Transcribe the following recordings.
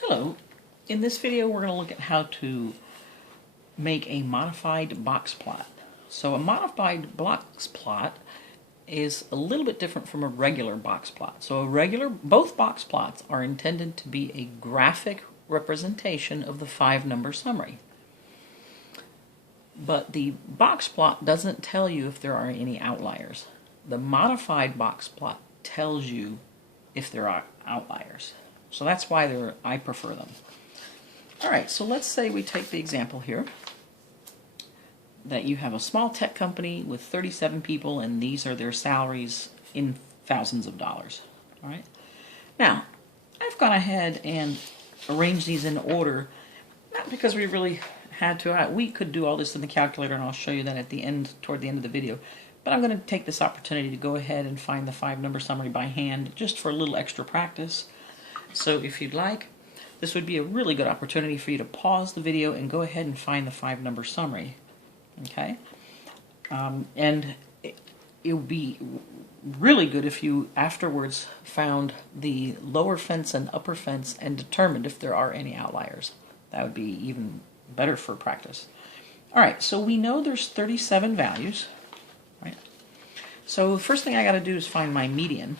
Hello. In this video we're going to look at how to make a modified box plot. So a modified box plot is a little bit different from a regular box plot. So both box plots are intended to be a graphic representation of the 5-number summary. But the box plot doesn't tell you if there are any outliers. The modified box plot tells you if there are outliers. So that's why I prefer them. Alright, so let's say we take the example here that you have a small tech company with 37 people and these are their salaries in thousands of dollars. Alright, now I've gone ahead and arranged these in order, not because we really had to. We could do all this in the calculator and I'll show you that at the end, toward the end of the video. But I'm going to take this opportunity to go ahead and find the 5-number summary by hand just for a little extra practice. So if you'd like, this would be a really good opportunity for you to pause the video and go ahead and find the 5-number summary. Okay? And it would be really good if you afterwards found the lower fence and upper fence and determined if there are any outliers. That would be even better for practice. Alright, so we know there's 37 values. Right? So the first thing I got to do is find my median.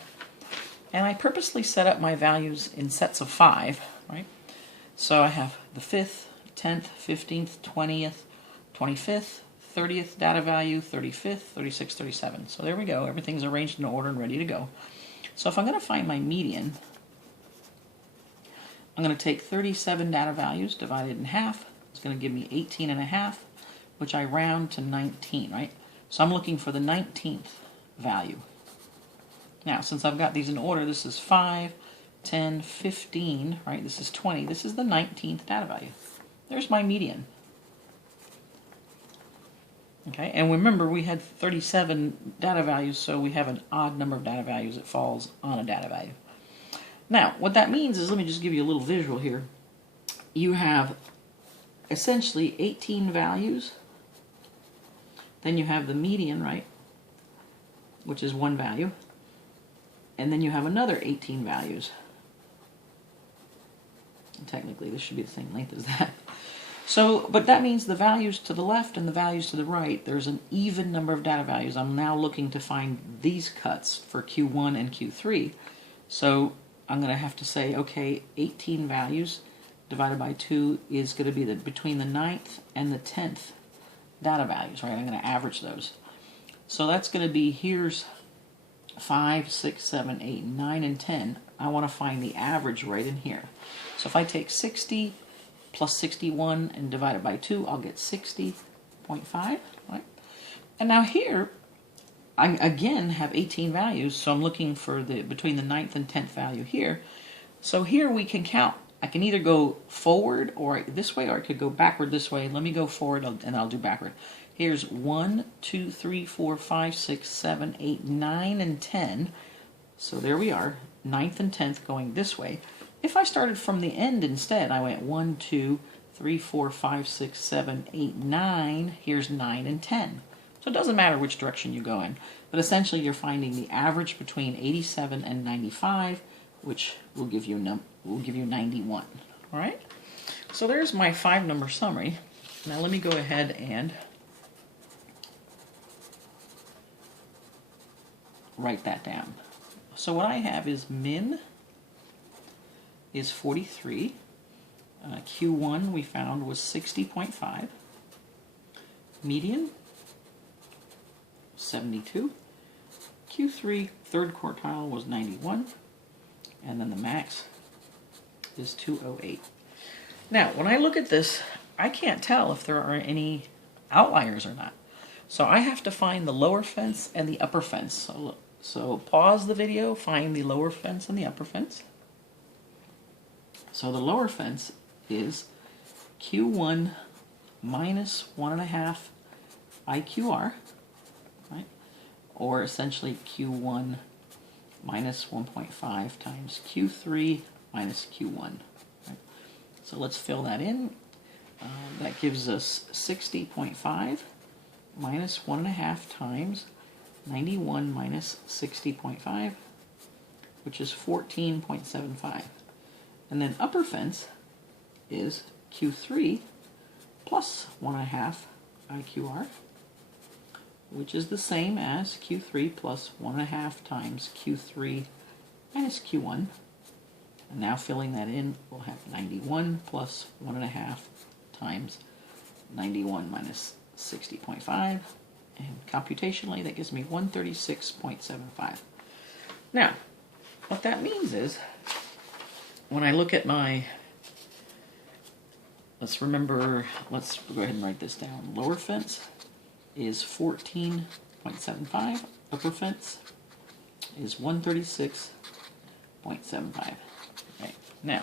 And I purposely set up my values in sets of 5, right? So I have the 5th, 10th, 15th, 20th, 25th, 30th data value, 35th, 36th, 37. So there we go. Everything's arranged in order and ready to go. So if I'm going to find my median, I'm going to take 37 data values divided in half. It's going to give me 18.5, which I round to 19, right? So I'm looking for the 19th value. Now, since I've got these in order, this is 5, 10, 15, right? This is 20. This is the 19th data value. There's my median. Okay, and remember we had 37 data values, so we have an odd number of data values that falls on a data value. Now, what that means is, let me just give you a little visual here. You have essentially 18 values. Then you have the median, right? Which is 1 value. And then you have another 18 values. And technically, this should be the same length as that. So, but that means the values to the left and the values to the right, there's an even number of data values. I'm now looking to find these cuts for Q1 and Q3. So I'm going to have to say, okay, 18 values divided by 2 is going to be between the 9th and the 10th data values, right? I'm going to average those. So that's going to be, here's 5, 6, 7, 8, 9, and 10. I want to find the average right in here. So if I take 60 plus 61 and divide it by 2, I'll get 60.5, right? And now here, I again have 18 values, so I'm looking for between the 9th and 10th value here. So here we can count. I can either go forward or this way, or I could go backward this way. Let me go forward and I'll do backward. Here's 1, 2, 3, 4, 5, 6, 7, 8, 9, and 10. So there we are, 9th and 10th going this way. If I started from the end instead, I went 1, 2, 3, 4, 5, 6, 7, 8, 9. Here's 9 and 10. So it doesn't matter which direction you go in. But essentially you're finding the average between 87 and 95, which will give you 91. All right? So there's my 5-number summary. Now let me go ahead and write that down. So what I have is min is 43. Q1 we found was 60.5. Median 72. Q3 third quartile was 91. And then the max is 208. Now when I look at this, I can't tell if there are any outliers or not. So I have to find the lower fence and the upper fence. So pause the video, find the lower fence and the upper fence. So the lower fence is Q1 minus 1.5 IQR, right? Or essentially Q1 minus 1.5 times Q3 minus Q1. Right? So let's fill that in. That gives us 60.5 minus 1.5 times 91 minus 60.5, which is 14.75. And then upper fence is Q3 plus 1.5 IQR, which is the same as Q3 plus 1.5 times Q3 minus Q1. And now filling that in, we'll have 91 plus 1.5 times 91 minus 60.5. And computationally, that gives me 136.75. Now, what that means is, when I look at my, let's go ahead and write this down. Lower fence is 14.75. Upper fence is 136.75. Okay, now,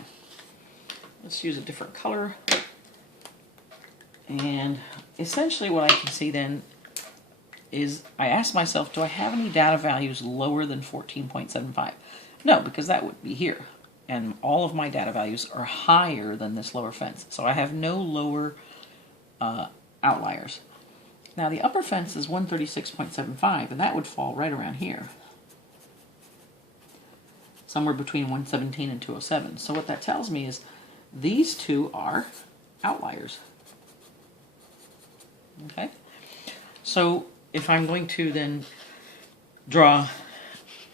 let's use a different color. And essentially what I can see then is I ask myself, do I have any data values lower than 14.75? No, because that would be here. And all of my data values are higher than this lower fence. So I have no lower outliers. Now the upper fence is 136.75, and that would fall right around here. Somewhere between 117 and 207. So what that tells me is these two are outliers. Okay? So if I'm going to then draw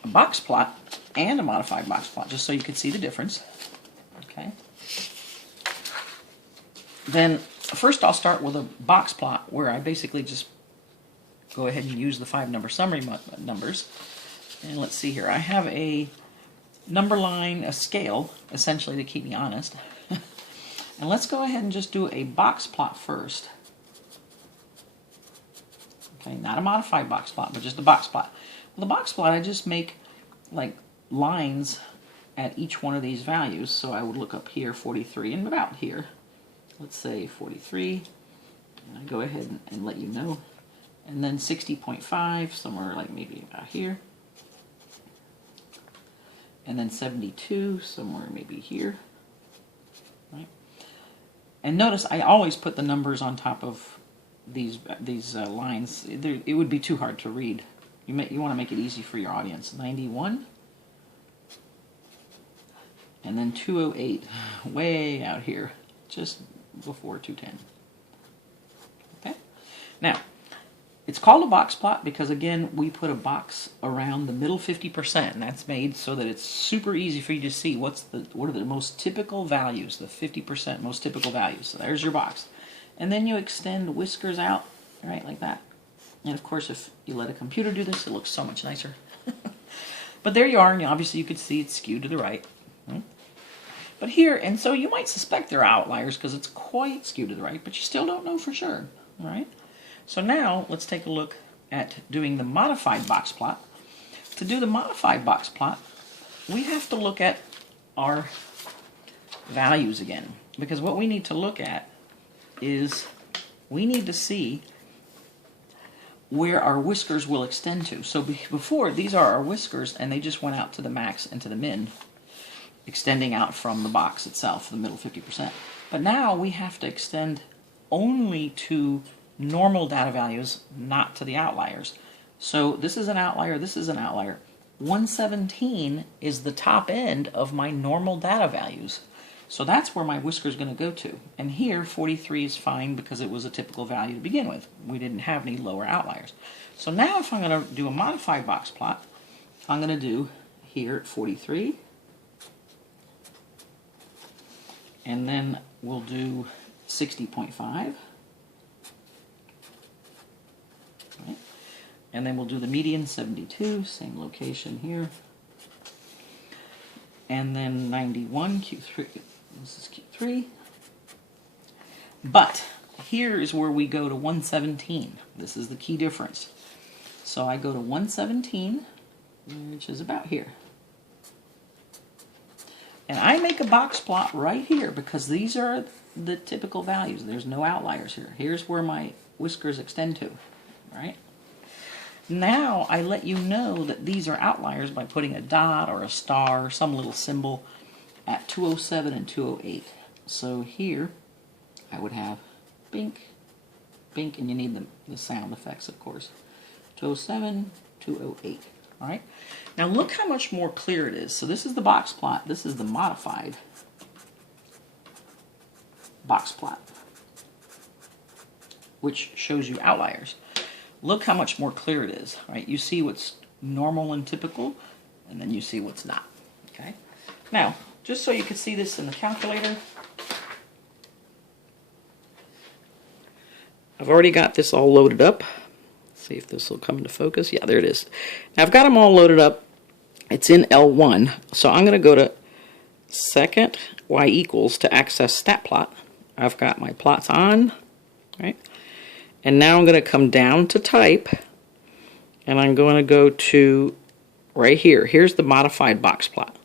a box plot and a modified box plot, just so you can see the difference, okay? Then first I'll start with a box plot where I basically just go ahead and use the 5-number summary numbers. And let's see here. I have a number line, a scale, essentially to keep me honest. And let's go ahead and just do a box plot first. Okay, not a modified box plot, but just a box plot. Well, the box plot, I just make like lines at each one of these values. So I would look up here, 43, and about here, let's say 43, and I go ahead and let you know. And then 60.5, somewhere like maybe about here. And then 72, somewhere maybe here. Right? And notice I always put the numbers on top of these lines. It would be too hard to read. You want to make it easy for your audience. 91, and then 208, way out here, just before 210. Okay. Now, it's called a box plot because again we put a box around the middle 50%, and that's made so that it's super easy for you to see what are the most typical values, the 50% most typical values. So there's your box. And then you extend whiskers out, right, like that. And of course, if you let a computer do this, it looks so much nicer. But there you are, and obviously you could see it's skewed to the right. Right? But here, and so you might suspect there are outliers because it's quite skewed to the right, but you still don't know for sure. All right? So now let's take a look at doing the modified box plot. To do the modified box plot, we have to look at our values again, because what we need to look at is we need to see where our whiskers will extend to. So before, these are our whiskers, and they just went out to the max and to the min, extending out from the box itself, the middle 50%. But now we have to extend only to normal data values, not to the outliers. So this is an outlier, this is an outlier. 117 is the top end of my normal data values. So that's where my whisker is going to go to. And here, 43 is fine because it was a typical value to begin with. We didn't have any lower outliers. So now if I'm going to do a modified box plot, I'm going to do here at 43. And then we'll do 60.5. Right. And then we'll do the median, 72, same location here. And then 91, Q3. This is Q3. But here is where we go to 117. This is the key difference. So I go to 117, which is about here. And I make a box plot right here because these are the typical values. There's no outliers here. Here's where my whiskers extend to, right? Now I let you know that these are outliers by putting a dot or a star, some little symbol at 207 and 208. So here I would have bink, bink, and you need the sound effects, of course. 207, 208. All right. Now look how much more clear it is. So this is the box plot. This is the modified box plot, which shows you outliers. Look how much more clear it is, right? You see what's normal and typical, and then you see what's not, okay? Now, just so you can see this in the calculator, I've already got this all loaded up. Let's see if this will come into focus. Yeah, there it is. Now, I've got them all loaded up. It's in L1, so I'm going to go to second y equals to access stat plot. I've got my plots on, right? And now I'm going to come down to type, and I'm going to go to right here. Here's the modified box plot,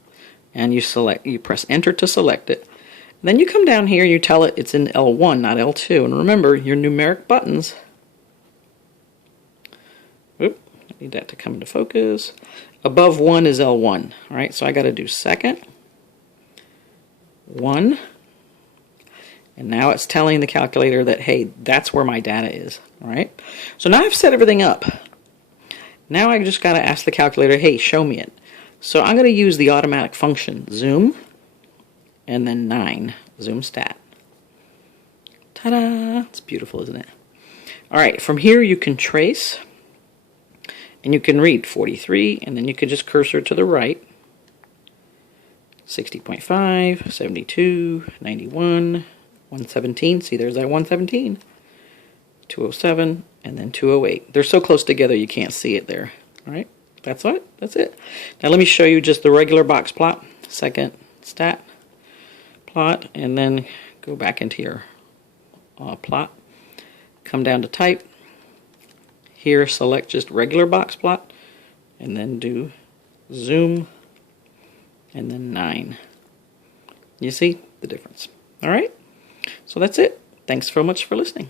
and you press enter to select it. And then you come down here, you tell it it's in L1, not L2, and remember your numeric buttons. Oop, I need that to come into focus. Above 1 is L1, all right? So I got to do second 1. And now it's telling the calculator that, hey, that's where my data is, all right? So now I've set everything up. Now I just got to ask the calculator, hey, show me it. So I'm going to use the automatic function, zoom, and then 9, zoom stat. Ta-da! It's beautiful, isn't it? All right, from here you can trace, and you can read 43, and then you can just cursor to the right. 60.5, 72, 91, 117, see there's that 117, 207, and then 208. They're so close together you can't see it there. All right, that's it. That's it. Now let me show you just the regular box plot, second stat plot, and then go back into your plot. Come down to type. Here select just regular box plot, and then do zoom, and then 9. You see the difference. All right? So that's it. Thanks so much for listening.